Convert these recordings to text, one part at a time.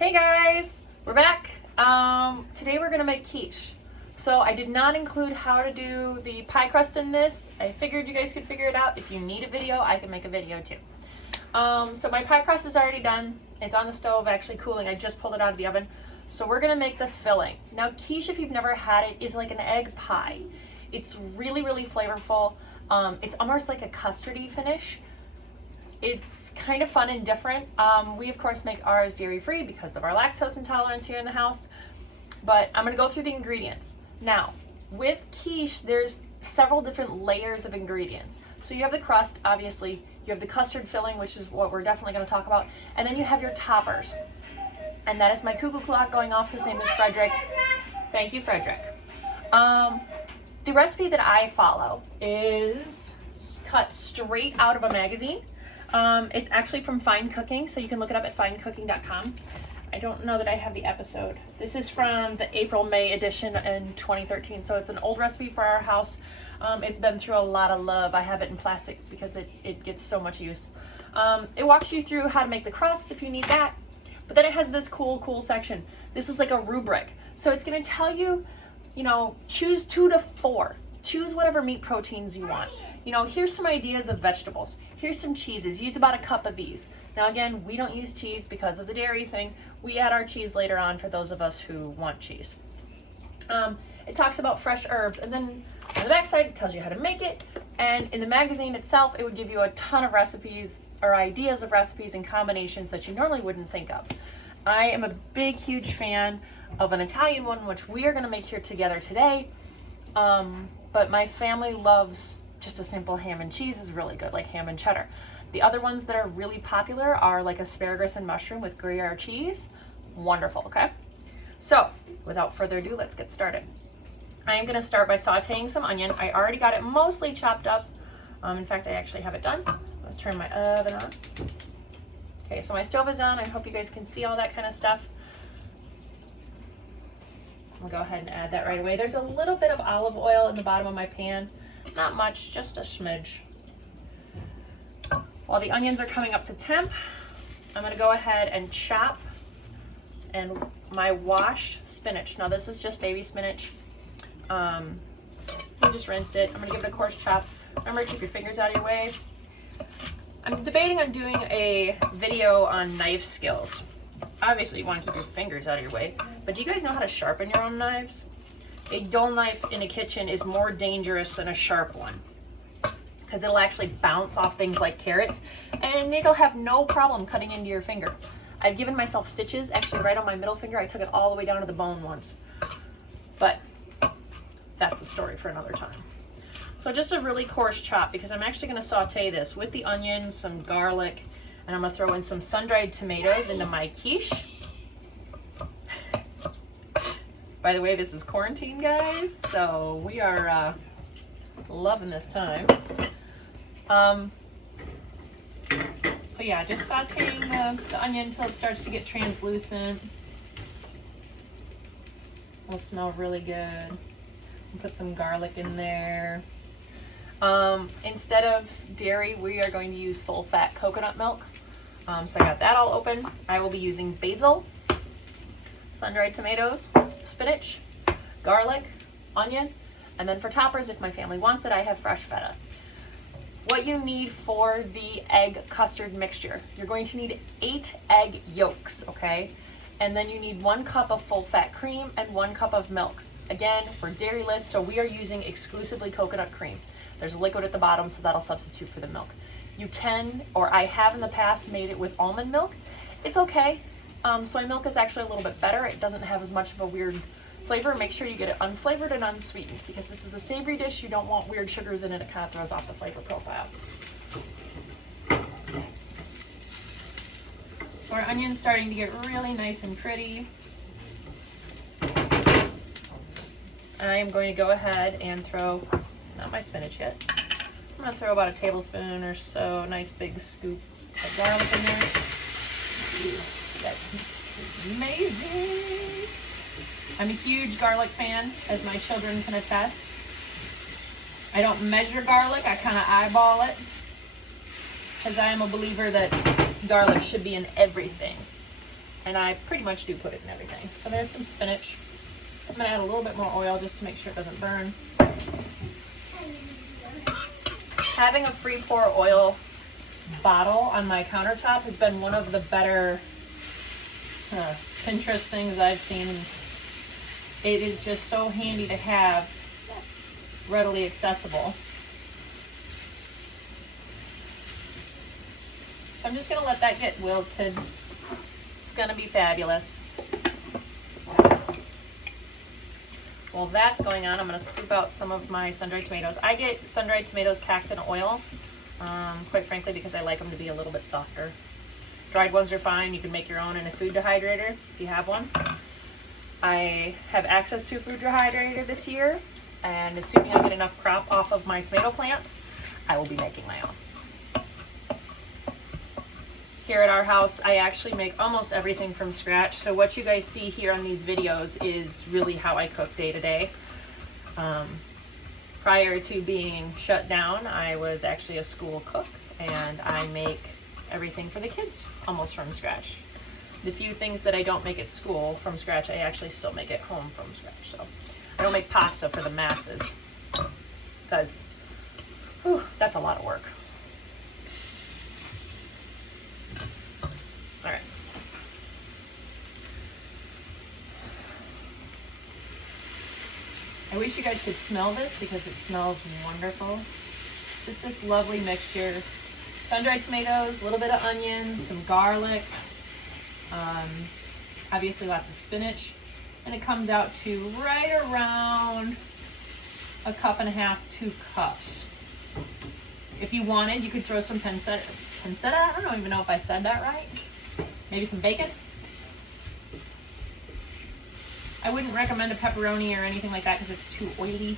Hey guys, we're back. Today we're gonna make quiche. So I did not include how to do the pie crust in this. I figured you guys could figure it out. If you need a video, I can make a video too. So my pie crust is already done. It's on the stove, actually cooling. I just pulled it out of the oven. So we're gonna make the filling. Now quiche, if you've never had it, is like an egg pie. It's really, really flavorful. It's almost like a custardy finish. It's kind of fun and different. We of course make ours dairy-free because of our lactose intolerance here in the house. But I'm gonna go through the ingredients. Now, with quiche, there's several different layers of ingredients. So you have the crust, obviously. You have the custard filling, which is what we're definitely gonna talk about. And then you have your toppers. And that is my cuckoo clock going off. His name is Frederick. Thank you, Frederick. The recipe that I follow is cut straight out of a magazine. It's actually from Fine Cooking, so you can look it up at finecooking.com. I don't know that I have the episode. This is from the April-May edition in 2013, so it's an old recipe for our house. It's been through a lot of love. I have it in plastic because it gets so much use. It walks you through how to make the crust if you need that, but then it has this cool section. This is like a rubric. So it's gonna tell you, choose 2 to 4. Choose whatever meat proteins you want. Here's some ideas of vegetables. Here's some cheeses. Use about a cup of these. Now again, we don't use cheese because of the dairy thing. We add our cheese later on for those of us who want cheese. It talks about fresh herbs, and then on the back side it tells you how to make it. And in the magazine itself, it would give you a ton of recipes or ideas of recipes and combinations that you normally wouldn't think of. I am a big, huge fan of an Italian one, which we are gonna make here together today. But my family loves just a simple ham and cheese is really good, like ham and cheddar. The other ones that are really popular are like asparagus and mushroom with Gruyere cheese. Wonderful, okay? So, without further ado, let's get started. I am gonna start by sauteing some onion. I already got it mostly chopped up. In fact, I actually have it done. Let's turn my oven on. Okay, so my stove is on. I hope you guys can see all that kind of stuff. I'll go ahead and add that right away. There's a little bit of olive oil in the bottom of my pan. Not much, just a smidge. While the onions are coming up to temp, I'm gonna go ahead and chop my washed spinach. Now this is just baby spinach. I just rinsed it. I'm gonna give it a coarse chop. Remember to keep your fingers out of your way. I'm debating on doing a video on knife skills. Obviously you wanna keep your fingers out of your way, but do you guys know how to sharpen your own knives? A dull knife in a kitchen is more dangerous than a sharp one because it'll actually bounce off things like carrots and it'll have no problem cutting into your finger. I've given myself stitches actually right on my middle finger. I took it all the way down to the bone once, but that's a story for another time. So just a really coarse chop because I'm actually going to saute this with the onions, some garlic, and I'm going to throw in some sun-dried tomatoes into my quiche. By the way, this is quarantine, guys, so we are loving this time. So yeah, just sauteing the onion until it starts to get translucent. It'll smell really good. Put some garlic in there. Instead of dairy, we are going to use full-fat coconut milk. So I got that all open. I will be using basil, sun-dried tomatoes, spinach, garlic, onion, and then for toppers, if my family wants it, I have fresh feta. What you need for the egg custard mixture, you're going to need 8 egg yolks, okay? And then you need 1 cup of full fat cream and 1 cup of milk. Again, we're dairyless, so we are using exclusively coconut cream. There's a liquid at the bottom, so that'll substitute for the milk. You can, or I have in the past, made it with almond milk. It's okay. Soy milk is actually a little bit better. It doesn't have as much of a weird flavor. Make sure you get it unflavored and unsweetened because this is a savory dish. You don't want weird sugars in it. It kind of throws off the flavor profile. So our onion's starting to get really nice and pretty. I am going to go ahead and throw, not my spinach yet, I'm going to throw about a tablespoon or so, nice big scoop of garlic in there. That's amazing. I'm a huge garlic fan, as my children can attest. I don't measure garlic, I kind of eyeball it, because I am a believer that garlic should be in everything. and I pretty much do put it in everything. So there's some spinach. I'm gonna add a little bit more oil just to make sure it doesn't burn. Having a free pour oil bottle on my countertop has been one of the better Pinterest things I've seen. It is just so handy to have, readily accessible. So I'm just gonna let that get wilted. It's gonna be fabulous. While that's going on, I'm gonna scoop out some of my sun-dried tomatoes. I get sun-dried tomatoes packed in oil, quite frankly, because I like them to be a little bit softer. Dried ones are fine. You can make your own in a food dehydrator if you have one. I have access to a food dehydrator this year, and assuming I get enough crop off of my tomato plants, I will be making my own. Here at our house, I actually make almost everything from scratch. So what you guys see here on these videos is really how I cook day to day. Prior to being shut down, I was actually a school cook, and I make everything for the kids almost from scratch. The few things that I don't make at school from scratch, I actually still make at home from scratch. So I don't make pasta for the masses because that's a lot of work. All right. I wish you guys could smell this because it smells wonderful. Just this lovely mixture. Sun-dried tomatoes, a little bit of onion, some garlic, obviously lots of spinach, and it comes out to right around a cup and a half, 2 cups. If you wanted, you could throw some pancetta, I don't even know if I said that right. Maybe some bacon. I wouldn't recommend a pepperoni or anything like that because it's too oily.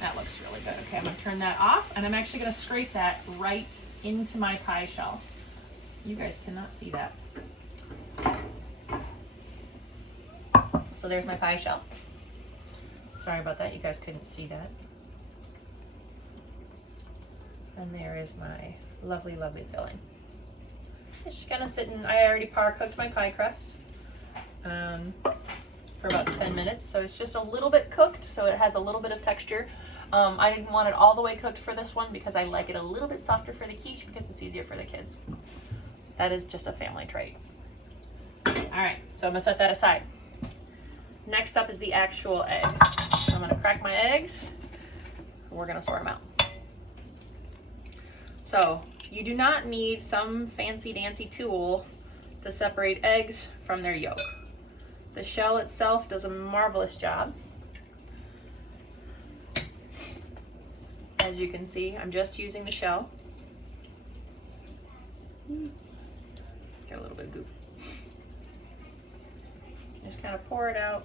That looks really good. Okay, I'm gonna turn that off, and I'm actually gonna scrape that right into my pie shell. You guys cannot see that. So there's my pie shell. Sorry about that, you guys couldn't see that. And there is my lovely, lovely filling. It's just gonna sit in, I already par cooked my pie crust for about 10 minutes. So it's just a little bit cooked, so it has a little bit of texture. I didn't want it all the way cooked for this one because I like it a little bit softer for the quiche because it's easier for the kids. That is just a family trait. All right, so I'm gonna set that aside. Next up is the actual eggs. So I'm gonna crack my eggs. We're gonna sort them out. So you do not need some fancy dancy tool to separate eggs from their yolk. The shell itself does a marvelous job. As you can see, I'm just using the shell. Got a little bit of goop. Just kind of pour it out.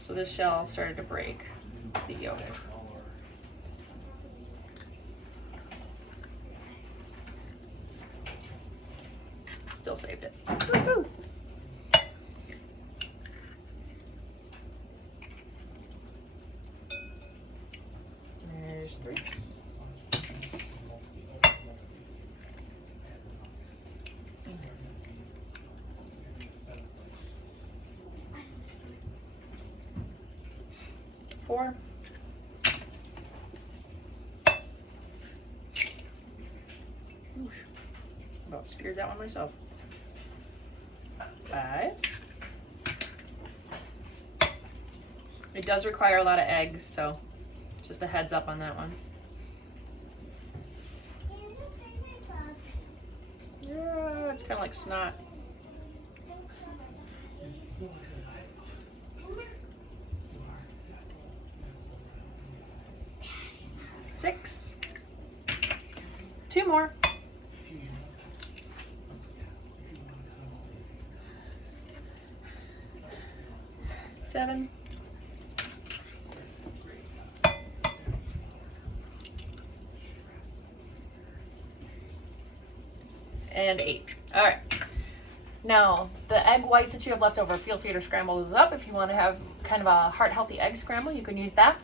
So this shell started to break the yolk. Still saved it. Woo-hoo. There's 3. Four. About speared that one myself. 5. It does require a lot of eggs, so just a heads up on that one. Yeah, it's kind of like snot. 6. 2 more. 7. And 8. All right. Now, the egg whites that you have left over, feel free to scramble those up. If you want to have kind of a heart-healthy egg scramble, you can use that.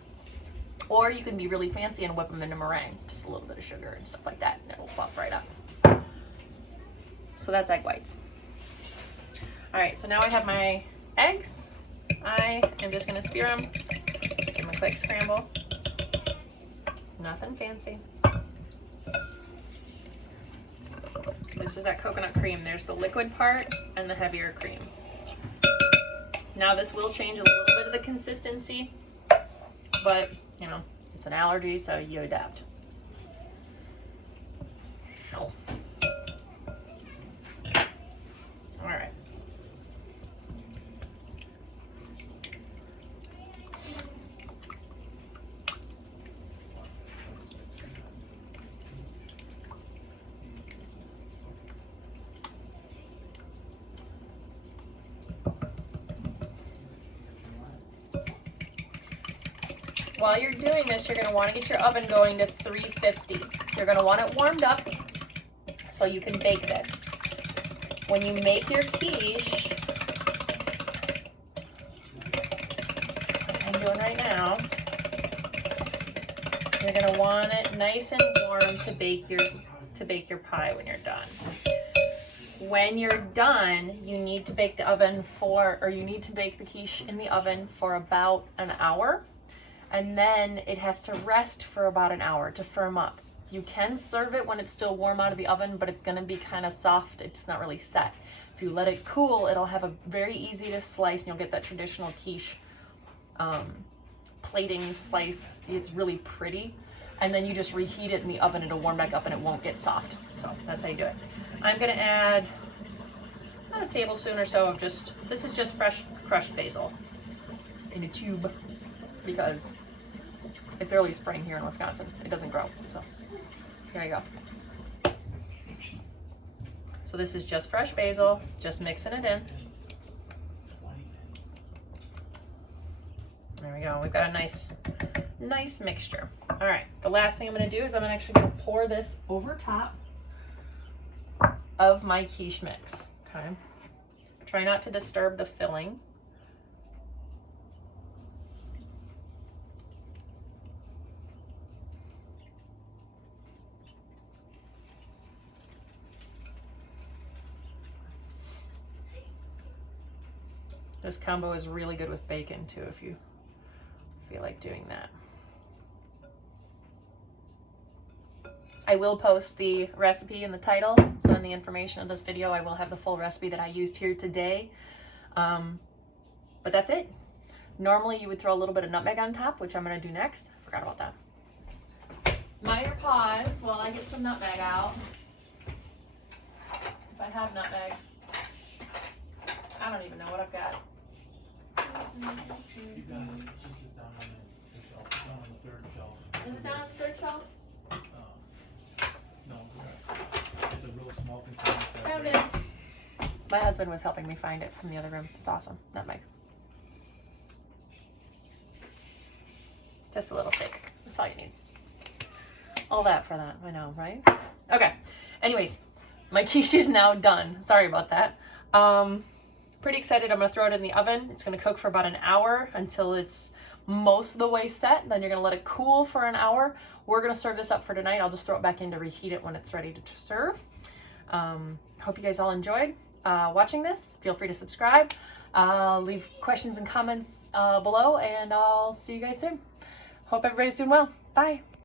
Or you can be really fancy and whip them into meringue. Just a little bit of sugar and stuff like that, and it'll fluff right up. So that's egg whites. All right, so now I have my eggs. I am just gonna spear them. Give them a quick scramble. Nothing fancy. This is that coconut cream. There's the liquid part and the heavier cream. Now this will change a little bit of the consistency, but you know, it's an allergy, so you adapt. All right. While you're doing this, you're going to want to get your oven going to 350. You're going to want it warmed up so you can bake this. When you make your quiche, like I'm doing right now, you're going to want it nice and warm to bake your pie when you're done. When you're done, you need to bake the quiche in the oven for about an hour. And then it has to rest for about an hour to firm up. You can serve it when it's still warm out of the oven, but it's gonna be kind of soft. It's not really set. If you let it cool, it'll have a very easy to slice, and you'll get that traditional quiche plating slice. It's really pretty. And then you just reheat it in the oven, it'll warm back up and it won't get soft. So that's how you do it. I'm gonna add about a tablespoon or so of this is just fresh crushed basil in a tube, because it's early spring here in Wisconsin. It doesn't grow, so here we go. So this is just fresh basil, just mixing it in. There we go, we've got a nice mixture. All right, the last thing I'm gonna do is I'm actually gonna pour this over top of my quiche mix, okay? Try not to disturb the filling. This combo is really good with bacon too, if you feel like doing that. I will post the recipe in the title, so in the information of this video I will have the full recipe that I used here today. But that's it. Normally you would throw a little bit of nutmeg on top, which I'm gonna do next. Forgot about that. Minor pause while I get some nutmeg out. If I have nutmeg. I don't even know what I've got. You got it. It's just down on the shelf. It's down on the third shelf. Is it down on the third shelf? No, it's a real small container. Found it. My husband was helping me find it from the other room. It's awesome. Nutmeg. Just a little shake. That's all you need. All that for that. I know, right? Okay. Anyways, my quiche is now done. Sorry about that. Pretty excited. I'm going to throw it in the oven. It's going to cook for about an hour until it's most of the way set. Then you're going to let it cool for an hour. We're going to serve this up for tonight. I'll just throw it back in to reheat it when it's ready to serve. Hope you guys all enjoyed watching this. Feel free to subscribe. Leave questions and comments below, and I'll see you guys soon. Hope everybody's doing well. Bye.